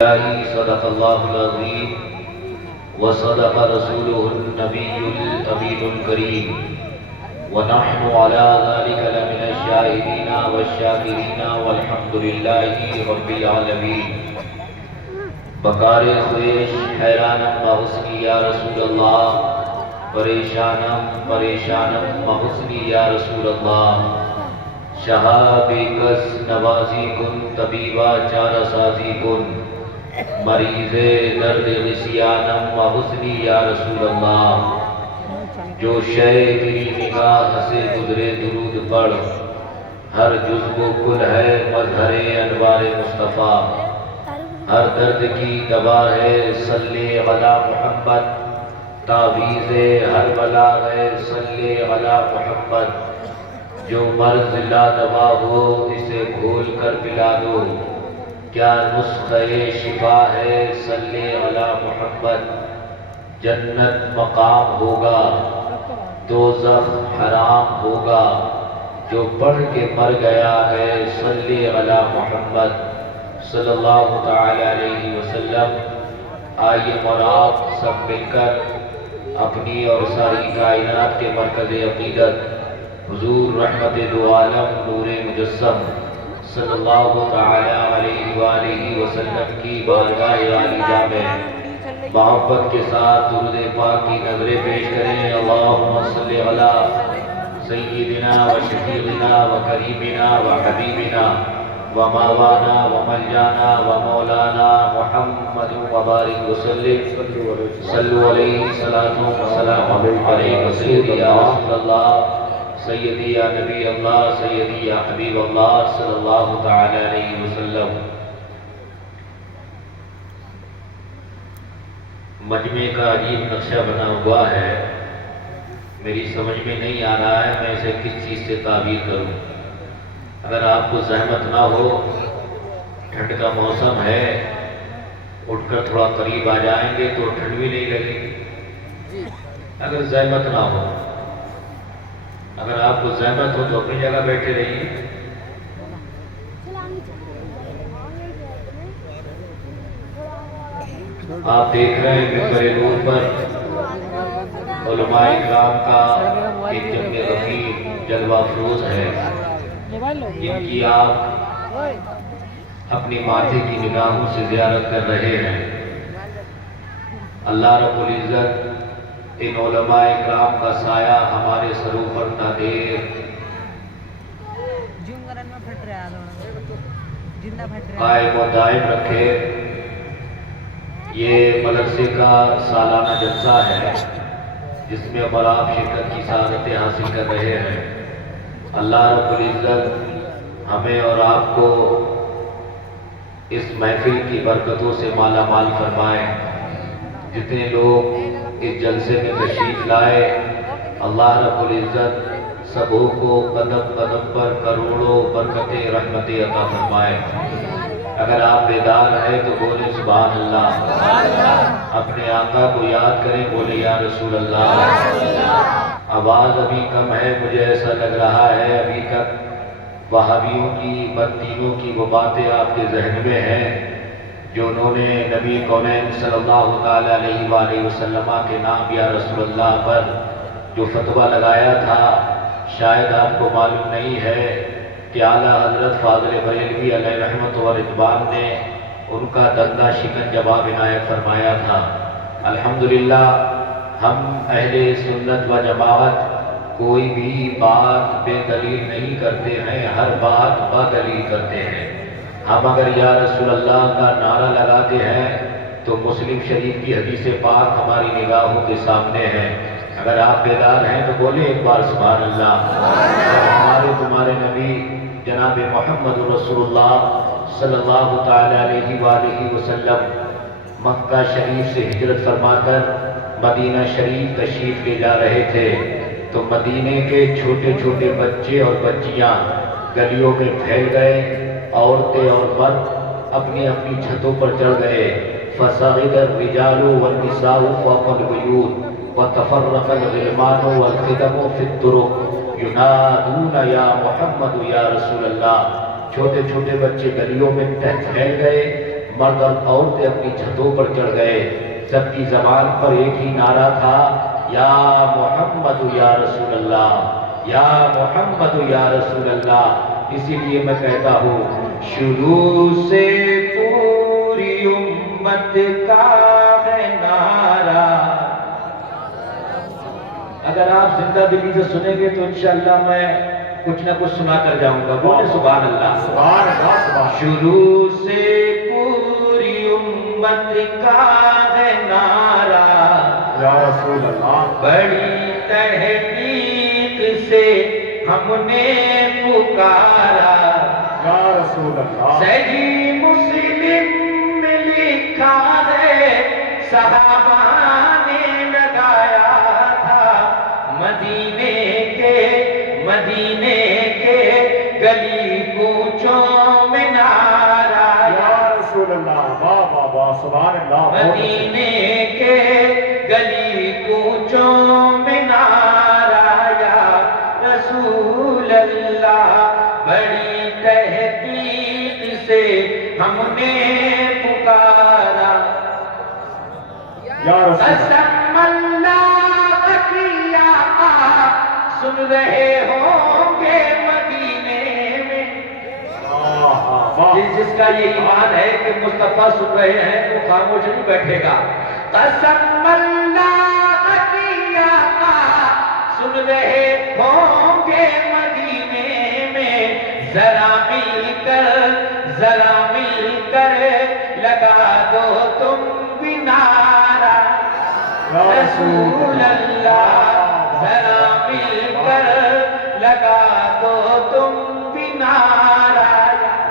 صدق الله العظيم وصدق رسوله النبي الأمين الكريم ونحن على ذلك لمن الشاهدين والشاكرين والحمد لله رب العالمين بکار خویش حیرانم محسنی یا رسول اللہ پریشانم محسنی یا رسول اللہ شہابی کس نوازی کن طبیبہ چارہ سازی کن مریض درد غسیانم محسنی یا رسول اللہ جو شے تیری نگاہ سے گزرے درود پڑھ ہر جزو و کل ہے مظہر انوار مصطفیٰ ہر درد کی دوا ہے صلی علی محمد تعویذ ہر بلا ہے صلی علی محمد جو مرض لا دوا ہو اسے گھول کر پلا دو کیا نسخہ شفا ہے صلی علی محمد جنت مقام ہوگا دوزخ حرام ہوگا جو پڑھ کے مر گیا ہے صلی علی محمد صلی اللہ تعالی علیہ وسلم آئیے اور آپ سب مل کر اپنی اور ساری کائنات کے مرکز عقیدت حضور رحمت دو عالم نور مجسم صلی اللہ تعالی علیہ وآلہ وسلم کی بارگاہ عالیہ میں محبت کے ساتھ درود پاک کی نظریں پیش کریں اللہم صلی علی سیدنا و شفیعنا و کریمنا و حبیبنا وماوانا وملجانا ومولانا محمد وبارک وسلم صلو علیہ صلاۃ و سلام علیہ سیدی یا رسول اللہ سیدی یا نبی اللہ سیدی یا حبیب اللہ صلی اللہ تعالی علیہ وسلم مجمع کا عجیب نقشہ بنا ہوا ہے میری سمجھ میں نہیں آ رہا ہے میں اسے کس چیز سے تعبیر کروں اگر آپ کو زحمت نہ ہو ٹھنڈ کا موسم ہے اٹھ کر تھوڑا قریب آ جائیں گے تو ٹھنڈ بھی نہیں لگے گی اگر زحمت نہ ہو اگر آپ کو زحمت ہو تو اپنی جگہ بیٹھے رہیے آپ دیکھ رہے ہیں ممبر نور پر علماء اکرام کا ایک جنگ غفیر جلوہ افروز ہے جن کی آپ اپنی ماتھے کی نگاہوں سے زیارت کر رہے ہیں اللہ رب العزت ان علماء اکرام کا سایہ ہمارے سروں پر نادیر قائم و دائم رکھے یہ مدرسے کا سالانہ جلسہ ہے جس میں اب آپ شرکت کی سعادتیں حاصل کر رہے ہیں اللہ رب العزت ہمیں اور آپ کو اس محفل کی برکتوں سے مالا مال فرمائے جتنے لوگ اس جلسے میں تشریف لائے اللہ رب العزت سبوں کو قدم قدم پر کروڑوں برکتیں رحمتیں عطا فرمائے اگر آپ بیدار ہیں تو بولے سبحان اللہ اپنے آقا کو یاد کریں بولے یا رسول اللہ آواز ابھی کم ہے مجھے ایسا لگ رہا ہے ابھی تک وہابیوں کی بددینوں کی وہ باتیں آپ کے ذہن میں ہیں جو انہوں نے نبی کونین صلی اللہ تعالی علیہ وآلہ وسلم کے نام یا رسول اللہ پر جو فتویٰ لگایا تھا شاید آپ کو معلوم نہیں ہے کہ اعلیٰ حضرت فاضل بریلوی علیہ رحمت و رضوان نے ان کا دندہ شکن جواب عنایت فرمایا تھا الحمدللہ ہم اہل سنت و جماعت کوئی بھی بات بے دلیل نہیں کرتے ہیں ہر بات با دلیل کرتے ہیں ہم اگر یا رسول اللہ کا نعرہ لگاتے ہیں تو مسلم شریف کی حدیث پاک ہماری نگاہوں کے سامنے ہے اگر آپ بیدار ہیں تو بولیں ایک بار سبحان اللہ ہمارے تمہارے نبی جناب محمد رسول اللہ صلی اللہ تعالی علیہ وآلہ وسلم مکہ شریف سے ہجرت فرما کر مدینہ شریف تشریف لے جا رہے تھے تو مدینے کے چھوٹے چھوٹے بچے اور بچیاں گلیوں میں پھیل گئے عورتیں اور مرد اپنی اپنی چھتوں پر چڑھ گئے فصعد الرجال والنساء فوق البیوت وتفرق الغلمان والخدم في الطرق ینادون یا محمد یا رسول اللہ چھوٹے چھوٹے بچے گلیوں میں پھیل گئے مرد اور عورتیں اپنی چھتوں پر چڑھ گئے. سب کی زبان پر ایک ہی نعرہ تھا, یا محمد یا رسول اللہ, یا محمد یا رسول اللہ. اسی لیے میں کہتا ہوں, شروع سے پوری امت کا ہے نعرہ. اگر آپ زندہ دلی سے سنیں گے تو انشاءاللہ میں کچھ نہ کچھ سنا کر جاؤں گا. بولے سبحان اللہ. سبحان اللہ سبحان شروع سے پوری امت کا ہے نعرہ, یا رسول اللہ. بڑی تحقیق سے ہم نے پکارا, یا رسول اللہ. صحیح مسلم میں لکھا ہے صحابہ نے لگایا تھا, مدینے کے گلی کوچوں میں نعرہ, یا رسول اللہ. واہ واہ واہ سبحان اللہ. مدینے کے گلی کوچوں میں نعرہ, یا رسول اللہ. بڑی تحقیق سے ہم نے پکارا, یا رسول اللہ. قسم اللہ کی آقا سن رہے ہوں گے مدینے میں. جس کا یہ ایمان ہے کہ مصطفیٰ سن رہے ہیں وہ خاموش نہیں بیٹھے گا. قسم اللہ کی آقا سن رہے ہوں گے مدینے میں, ذرا مل کر لگا دو تم بھی نعرہ, رسول اللہ. ذرا مل کر لگا دو تم بھی نعرہ,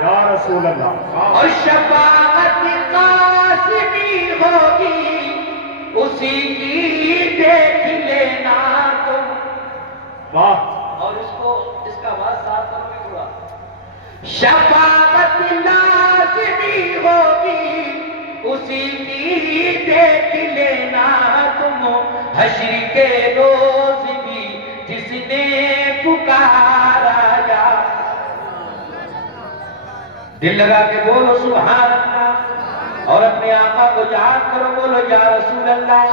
یا رسول اللہ. اور شفاعت قاسمی ہوگی اسی کی دیکھ لینا تم. واہ. اور اس کا آواز ساتھ کرو گے تھوڑا. شفاعت لازمی ہوگی اسی کی دیکھ لینا تم, حشر کے روز بھی جس نے پکارا. یا دل لگا کے بولو سبحان اللہ, اور اپنے آقا کو یاد کرو, بولو یا رسول اللہ.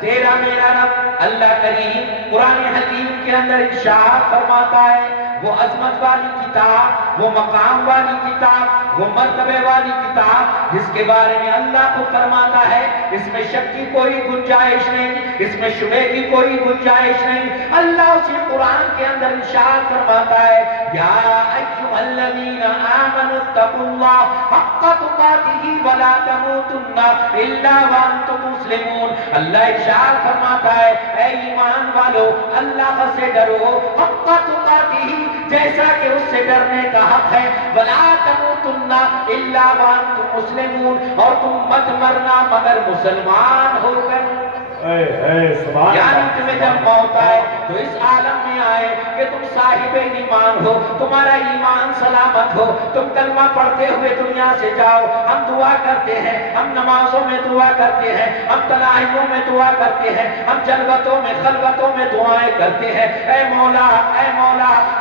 تیرا میرا رب اللہ کریم قرآن حکیم کے اندر ارشاد فرماتا ہے, وہ عظمت والی کتاب, وہ مقام والی کتاب, وہ مرتبے والی کتاب جس کے بارے میں اللہ کو فرماتا ہے اس میں شک کی کوئی گنجائش نہیں, اس میں شبہ کی کوئی گنجائش نہیں. اللہ اسی قرآن کے اندر ارشاد فرماتا ہے, یا ایھا الذین آمنوا اتقوا اللہ حق تقاتہ ولا تموتن الا وانتم مسلمون. اللہ ارشاد فرماتا ہے, اے ایمان والو اللہ سے ڈرو حق تقاتہ, جیسا کہ اس سے ڈرنے کا حق ہے, ولا تموتن الا وانتم مسلمون, اور تم مت مرنا مگر مسلمان ہو کر. یعنی تمہیں جب موت آئے تو اس عالم میں آئے کہ تم صاحب ایمان ہو, تمہارا ایمان سلامت ہو, تم کلمہ پڑھتے ہوئے دنیا سے جاؤ. ہم دعا کرتے ہیں, ہم نمازوں میں دعا کرتے ہیں, ہم تلاحیوں میں دعا کرتے ہیں, ہم جلوتوں میں خلوتوں میں دعائیں کرتے ہیں, اے مولا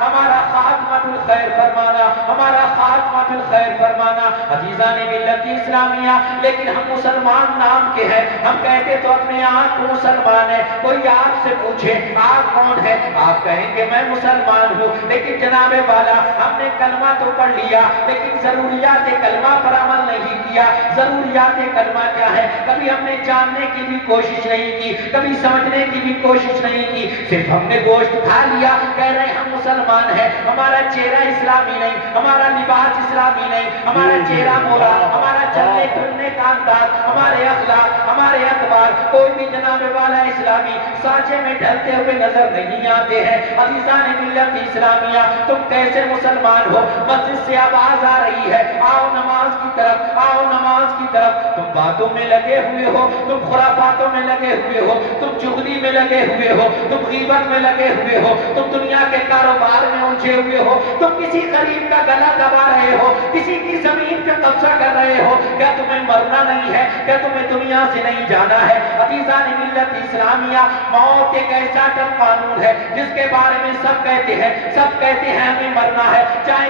ہمارا خاتمہ بالخیر فرمانا, ہمارا خاتمہ بالخیر فرمانا. عزیزان ملت اسلامیہ, لیکن ہم مسلمان نام کے ہیں, ہم کہتے تو اپنے آپ کو مسلمان ہے. کوئی آپ سے پوچھے آپ کون ہے, آپ کہیں کہ میں مسلمان ہوں, لیکن جناب والا ہم نے کلمہ تو پڑھ لیا لیکن ضروریات کلمہ پر عمل نہیں کیا. ضروریات کلمہ کیا ہے کبھی ہم نے جاننے کی بھی کوشش نہیں کی, کبھی سمجھنے کی بھی کوشش نہیں کی. صرف ہم نے گوشت کھا لیا, کہہ رہے ہم مسلمان ہیں, ہمارا چہرہ اسلامی نہیں, ہمارا لباس اسلامی نہیں, ہمارا چہرہ مورا, ہمارا چلنے پھرنے کا انداز, ہمارے اخلاق, ہمارے اخبار کوئی بھی جناب والا اسلامی سانچے میں ڈھلتے ہوئے نظر نہیں آتے ہیں. عزیزان ملت اسلامیہ, تم کیسے مسلمان ہو؟ مسجد سے آواز آ رہی ہے, آؤ نماز کی طرف, آؤ نماز کی طرف. تم باتوں میں لگے ہوئے ہو, تم خرافاتوں میں لگے ہوئے ہو, تم چغلی میں لگے ہوئے ہو, تم غیبت میں لگے ہوئے ہو, تم دنیا کے کاروبار میں الجھے ہوئے ہو, تم کسی غریب کا گلا دبا رہے ہو, کسی کی زمین پہ قبضہ کر رہے ہو. کیا تمہیں مرنا نہیں ہے؟ کیا تمہیں دنیا سے نہیں جانا ہے؟ عزیزان ملت اسلامیہ, موت ایک ایسا قانون ہے جس کے بارے میں سب کہتے ہیں ہمیں مرنا ہے, چاہے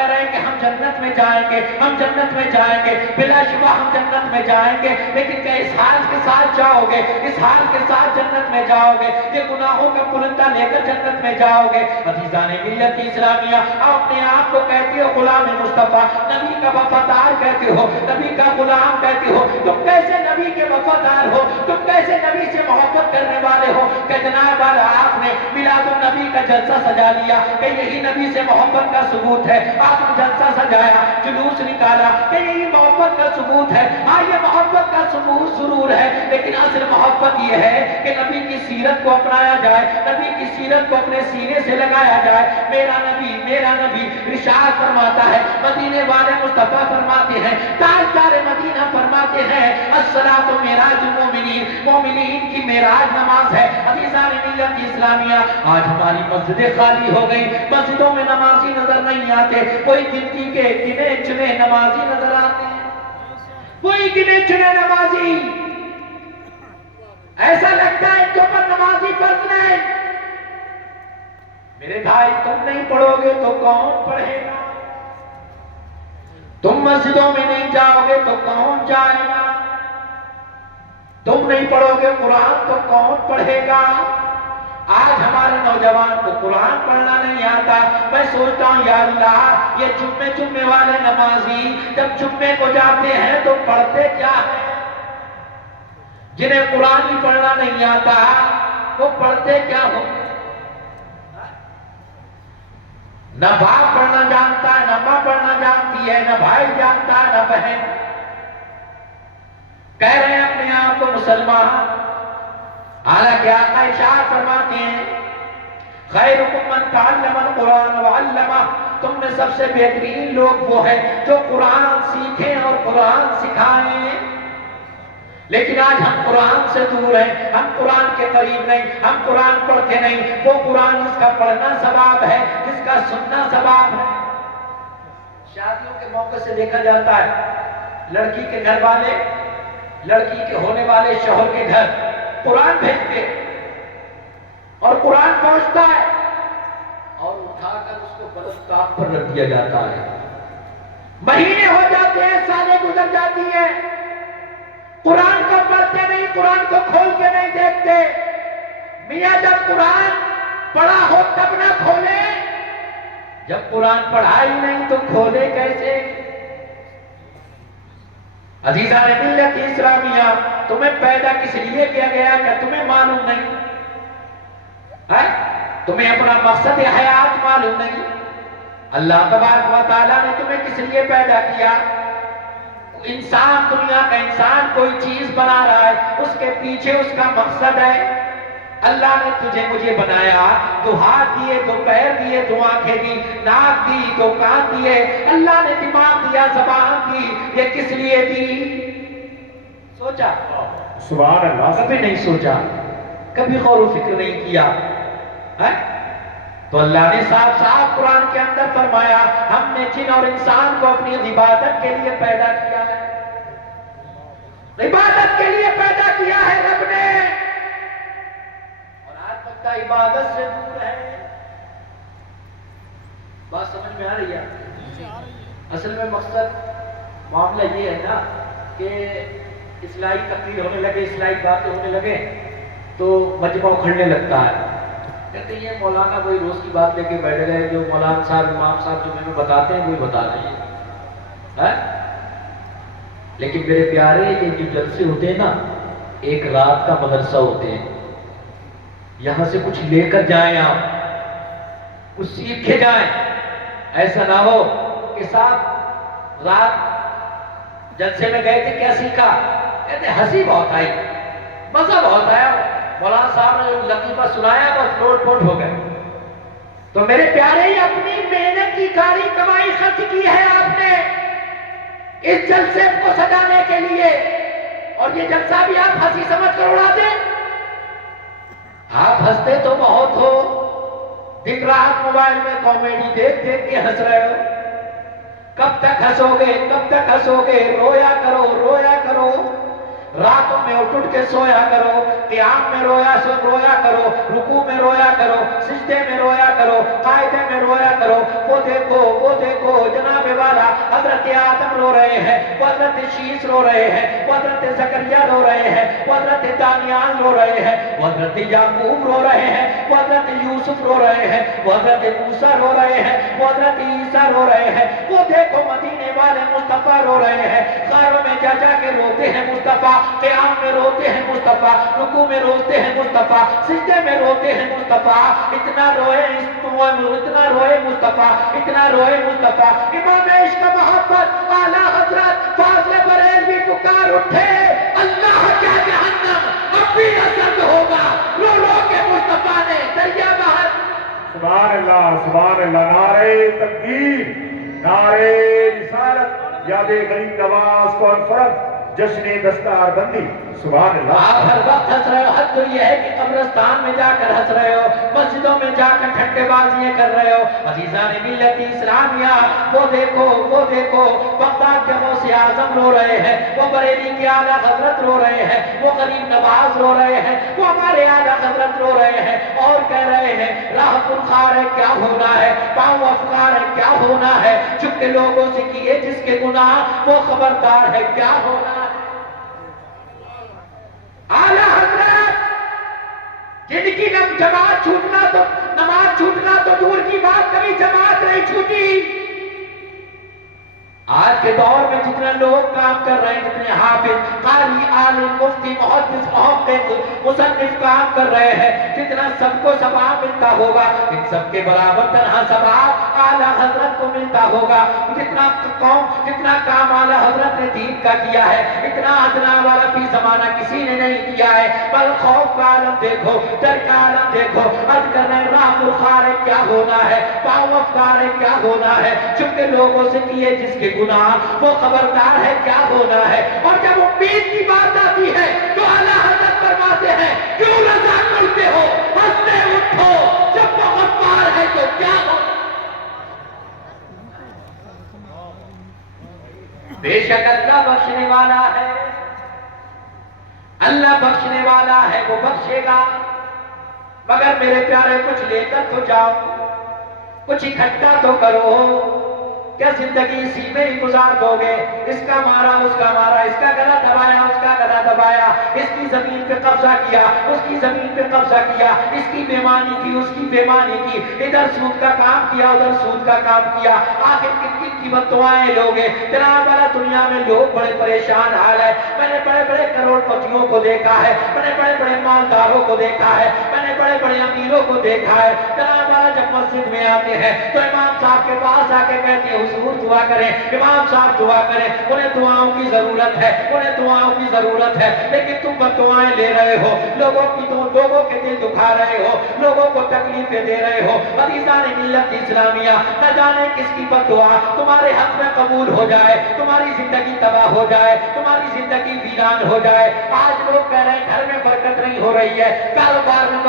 کہہ رہے ہیں کہ ہم جنت میں جائیں گے، ہم جنت میں جائیں گے، بلا شبہ ہم جنت میں جائیں گے، لیکن کیا اس حال کے ساتھ جاؤ گے، اس حال کے ساتھ جنت میں جاؤ گے، یہ گناہوں کا پرندہ لے کر جنت میں جاؤ گے؟ عزیزان ملت اسلامیہ، آپ اپنے آپ کو کہتے ہو غلام مصطفیٰ، نبی کا وفادار کہتے ہو، نبی کا غلام کہتے ہو، تم کیسے نبی کے وفادار ہو؟ تم کیسے نبی سے محبت کرنے والے ہو کہ جناب والا آپ نے میلاد النبی کا جلسہ سجا لیا کہ یہی نبی سے محبت کا ثبوت ہے؟ آپ نے جلسہ سجایا، جلوس نکالا کہ یہی محبت کا ثبوت ہے؟ ہاں یہ محبت کا ثبوت ضرور ہے، لیکن اصل محبت یہ ہے کہ نبی کی سیرت کو اپنایا جائے، نبی کی سیرت کو اپنے سینے سے لگایا جائے۔ میرا نبی ارشاد فرماتا ہے، مدینے والے مصطفیٰ فرماتے ہیں، تاجدار مدینہ فرماتے ہیں، الصلاۃ معراج المومنین، مومنین کی معراج نماز ہے۔ عزیزان ملت اسلامیہ، آج ہماری مسجدیں خالی ہو گئی، مسجدوں میں نمازی نظر نہیں آتے، کوئی گنتی کے گنے چنے نمازی نظر آتے ہیں، کوئی گنے چنے نمازی، ایسا لگتا ہے کہ اوپر نمازی فرض نہیں۔ میرے بھائی، تم نہیں پڑھو گے تو کون پڑھے گا؟ تم مسجدوں میں نہیں جاؤ گے تو کون جائے گا؟ تم نہیں پڑھو گے قرآن تو کون پڑھے گا؟ آج ہمارے نوجوان کو قرآن پڑھنا نہیں آتا۔ میں سوچتا ہوں یا اللہ، یہ جمعے والے نمازی جب جمعے کو جاتے ہیں تو پڑھتے کیا ہیں؟ جنہیں قرآن بھی پڑھنا نہیں آتا وہ پڑھتے کیا ہو؟ نہ باپ پڑھنا جانتا ہے، نہ ماں پڑھنا جانتی ہے، نہ بھائی جانتا ہے، نہ بہن۔ کہہ رہے ہیں اپنے آپ کو مسلمان، حالانکہ آقا ارشاد فرماتے ہیں، خیرکم من تعلم القرآن وعلمہ، تم میں سب سے بہترین لوگ وہ ہیں جو قرآن سیکھیں اور قرآن سکھائیں۔ لیکن آج ہم قرآن سے دور ہیں، ہم قرآن کے قریب نہیں، ہم قرآن پڑھتے نہیں۔ وہ قرآن جس کا پڑھنا ثواب ہے، جس کا سننا ثواب ہے۔ شادیوں کے موقع سے دیکھا جاتا ہے، لڑکی کے گھر والے لڑکی کے ہونے والے شوہر کے گھر قرآن بھیجتے اور قرآن پہنچتا ہے اور اٹھا کر اس کو برس طاق پر رکھ دیا جاتا ہے۔ مہینے ہو جاتے ہیں، سالیں گزر جاتی ہیں، قرآن کو پڑھتے نہیں، قرآن کو کھول کے نہیں دیکھتے۔ میاں جب قرآن پڑھا ہو تب نہ کھولے، جب قرآن پڑھا ہی نہیں تو کھولے کیسے؟ عزیزان ملت اسلامیہ، تمہیں پیدا کس لیے کیا گیا کہ تمہیں معلوم نہیں ہے؟ تمہیں اپنا مقصد حیات معلوم نہیں؟ اللہ تبارک و تعالیٰ نے تمہیں کس لیے پیدا کیا؟ انسان، دنیا کا انسان کوئی چیز بنا رہا ہے، اس کے پیچھے اس کا مقصد ہے۔ اللہ نے تجھے مجھے بنایا، دو ہاتھ دیے، دو پیر دیے، دو آنکھیں دی، ناک دی، دو کان دیے، اللہ نے دماغ دیا، زبان دی، یہ کس لیے دی؟ سوچا؟ سبحان اللہ۔ کبھی نہیں سوچا، کبھی غور و فکر نہیں کیا ہے؟ تو اللہ نے صاف صاف قرآن کے اندر فرمایا، ہم نے جن اور انسان کو اپنی عبادت کے لیے پیدا کیا ہے، عبادت کے لیے پیدا کیا ہے رب نے، اور آج بندہ عبادت سے دور ہے۔ بات سمجھ میں آ رہی ہے؟ اصل میں مقصد معاملہ یہ ہے نا کہ اصلاحی تقریر ہونے لگے، اصلاحی باتیں ہونے لگے تو مجمع اکھڑنے لگتا ہے، کہتے ہیں یہ مولانا وہی روز کی بات لے کے بیٹھ گئے، جو مولانا صاحب، امام صاحب جو ہمیں بتاتے ہیں وہی بتا رہے ہیں۔ لیکن میرے پیارے، یہ جو جلسے ہوتے ہیں نا، ایک رات کا مدرسہ ہوتے ہیں، یہاں سے کچھ لے کر جائیں، آپ کچھ سیکھ کے جائیں۔ ایسا نہ ہو کہ صاحب رات جلسے میں گئے تھے، کیا سیکھا؟ کہتے ہنسی بہت آئی، مزہ بہت آیا، مولانا صاحب نے لطیفہ سنایا، بس لوٹ پوٹ ہو گئے۔ تو میرے پیارے، ہی اپنی محنت کی کاری کمائی خرچ کی ہے آپ نے اس جلسے کو سجانے کے لیے، اور یہ جلسہ بھی آپ ہنسی سمجھ کر اڑا دیں۔ آپ ہنستے تو بہت ہو، دن رات موبائل میں کامیڈی دیکھ دیکھ کے ہنس رہے ہو، کب تک ہنسو گے؟ کب تک ہنسو گے؟ رویا کرو، رویا کرو۔ راتوں میں اٹھ کے سویا کرو، قیام میں رویا کرو، رکوع میں رویا کرو، سجدے میں رویا کرو، قاعدے میں رویا کرو۔ وہ دیکھو جناب والا حضرت آدم رو رہے ہیں، وہ حضرت شیش رو رہے ہیں، وہ حضرت زکریا رو رہے ہیں، وہ حضرت دانیال رو رہے ہیں، وہ حضرت یعقوب رو رہے ہیں، وہ حضرت یوسف رو رہے ہیں، وہ حضرت موسیٰ رو رہے ہیں، وہ حضرت عیسیٰ رو رہے ہیں۔ وہ دیکھو مدینے والے مصطفیٰ رو رہے ہیں، غاروں میں جا جا کے روتے ہیں مصطفیٰ، قیام میں روتے ہیں مصطفیٰ، رکوع میں روتے ہیں مصطفیٰ، سجدے میں روتے ہیں مصطفیٰ۔ اتنا روئے مصطفیٰ، اتنا روئے مصطفیٰ۔ امام عشق محبت اعلیٰ حضرت فاضل بریلوی پکار اٹھے، اللہ کیا جہنم اب بھی اسد ہوگا، رو رو کے مصطفیٰ نے دریا بہر۔ سبحان اللہ، نعرہ تکبیر، نعرہ رسالت، یاد غریب نواز کانفرنس، جشن دستار بندی، سبحان اللہ۔ آپ ہر وقت ہنس رہے ہو، حد تو یہ ہے کہ قبرستان میں جا کر ہنس رہے ہو، مسجدوں میں جا کر ٹھٹے بازیاں کر رہے ہو۔ عزیزان ملت اسلامیہ، وہ دیکھو بغداد کے غوث اعظم رو رہے ہیں، وہ بریلی کے اعلیٰ حضرت رو رہے ہیں، وہ غریب نواز رو رہے ہیں، وہ ہمارے اعلیٰ حضرت رو رہے ہیں اور کہہ رہے ہیں راہ پرخار ہے کیا ہونا ہے، پاؤں افکار ہے کیا ہونا ہے، چپ کے لوگوں سے کیے جس کے گناہ وہ خبردار ہے کیا ہونا ہے۔ اعلیٰ حضرت جن کی جماعت چھوٹنا تو نماز چھوٹنا تو دور کی بات، کبھی جماعت نہیں چھوٹی۔ آج کے دور میں جتنے لوگ کام کر رہے ہیں، جتنے حافظ، قاری، عالم، مفتی، محدث، محقق، مصنف کام کر رہے ہیں، جتنا سب کو ثواب ملتا ہوگا، ان سب کے برابر تنہا ثواب اعلیٰ حضرت کو ملتا ہوگا۔ جتنا کام اعلیٰ حضرت نے دین کا کیا ہے، اتنا ادنا والا فی زمانہ کسی نے نہیں کیا ہے۔ بل خوف کا عالم دیکھو، ڈر کا عالم دیکھو، عرض کر رہے ہیں راہ پرخار ہے کیا ہونا ہے، پاؤں افکار ہے کیا ہونا ہے، چپ کے لوگوں سے کیے جس کے گناہ وہ خبردار ہے کیا ہونا ہے۔ اور جب امید کی بات آتی ہے تو اعلیٰ حضرت فرماتے ہیں کیوں رضا کرتے ہو، ہنستے اٹھو، جب وہ غفار ہے تو کیا ہو۔ بے شک اللہ بخشنے والا ہے، اللہ بخشنے والا ہے، وہ بخشے گا، مگر میرے پیارے کچھ لے کر تو جاؤ، کچھ اکٹھا تو کرو۔ کیا زندگی اسی میں ہی گزار دو گے؟ اس کا مارا، اس کا مارا، اس کا گلا دبایا، اس کا گلا دبایا، اس کی زمین پہ قبضہ کیا، اس کی زمین پہ قبضہ کیا، اس کی بیمانی کی، اس کی بیمانی کی، ادھر سود کا کام کیا، ادھر سود کا کام کیا، آخر کن کی بددعائیں لوگے۔ جناب والا دنیا میں لوگ بڑے پریشان حال ہے۔ میں نے بڑے بڑے کروڑ پتیوں کو دیکھا ہے، میں نے بڑے بڑے مالداروں کو دیکھا ہے، میں نے بڑے بڑے امیروں کو دیکھا ہے۔ جناب والا جب مسجد میں آتے ہیں تو امام صاحب کے پاس آ کے کہتے ہیں حضور دعا کریں، امام صاحب دعا کریں، انہیں دعاؤں کی ضرورت ہے، انہیں دعاؤں کی ضرورت ہے، لیکن تم بد دعائیں لے رہے ہو، لوگوں کے دل دکھا رہے ہو، لوگوں کو تکلیفیں دے رہے ہو۔ عزیزان ملت اسلامیہ، نہ جانے کس کی بد دعا تمہارے حق میں قبول ہو جائے، تمہاری زندگی تباہ ہو جائے، تمہاری زندگی ویران ہو جائے۔ آج لوگ کہہ رہے ہیں گھر میں برکت نہیں ہو رہی ہے، کاروبار میں